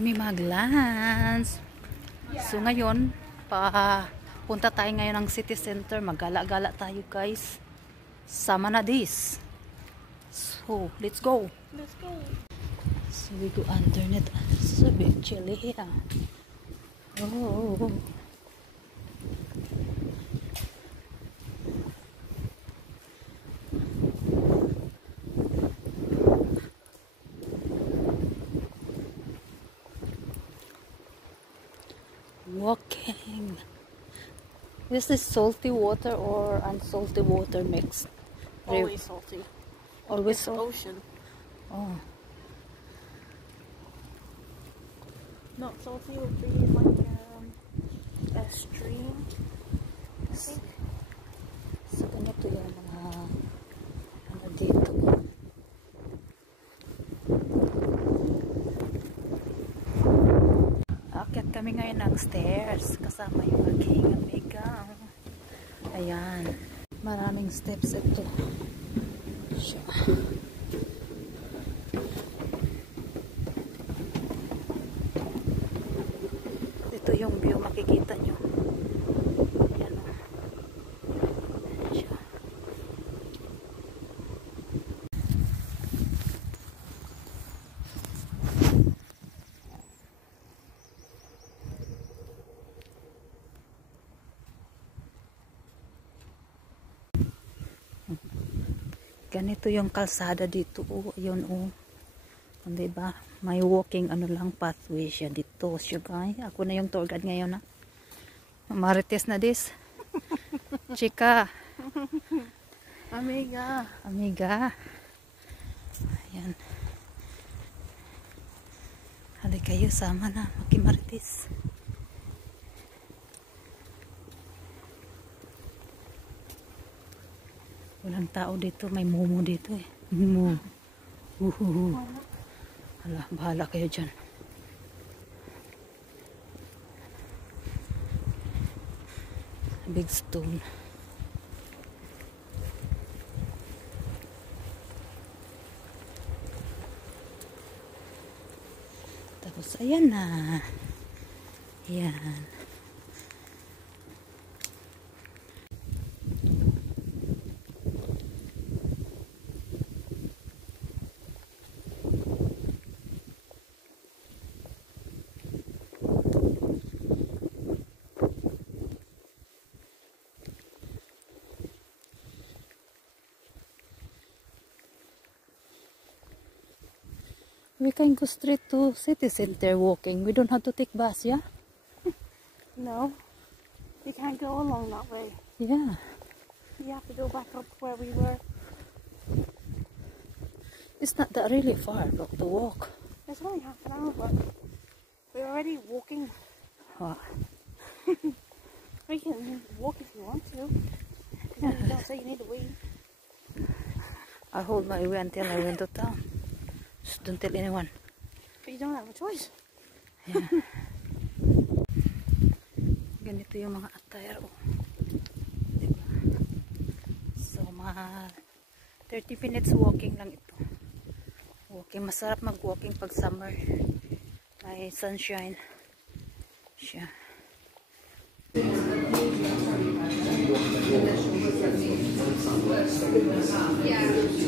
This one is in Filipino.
kami mag-lunch. So ngayon, punta tayo ngayon ng city center. Maggala-gala tayo, guys. Sama na this. So, let's go. Let's go. So we go underneath. It's a bit chilly here. Oh. Walking. Is this salty water or unsalty water mix? Always salty. Always it's salty. ocean. Oh. Not salty would be like a stream, I think. So ganito yung mga ano dito. Aakyat kami ngayon ng stairs kasama yung aking amiga. Ayan. Maraming steps ito. Siya. Ito yung view makikita nyo. Ayan o. Siya. Ganito yung kalsada dito. Oh, yun oh. Diba? May walking ano lang pathway siya dito. Siya guys. Ako na yung tour guide ngayon na. Marites na this. Chika. Amiga. Amiga. Ayan. Hali kayo sama na. Makimarites. Walang tao dito. May mumu dito eh. Mumu. Hala, bahala kayo dyan. Big stone. Tapos, ayan na. Ayan. We can go straight to city center walking. We don't have to take bus, yeah? No. We can't go along that way. Yeah. We have to go back up where we were. It's not that really far though, to walk. It's only half an hour, but we're already walking. Oh. We can walk if you want to. You don't say you need to wait. I hold my way until I went to town. Just don't tell anyone. But you don't have a choice. Yeah. Ganito yung mga attire. Oh. Diba? So, mga 30 minutes walking lang ito. Walking. Masarap mag-walking pag summer. May sunshine. Siya. Yeah.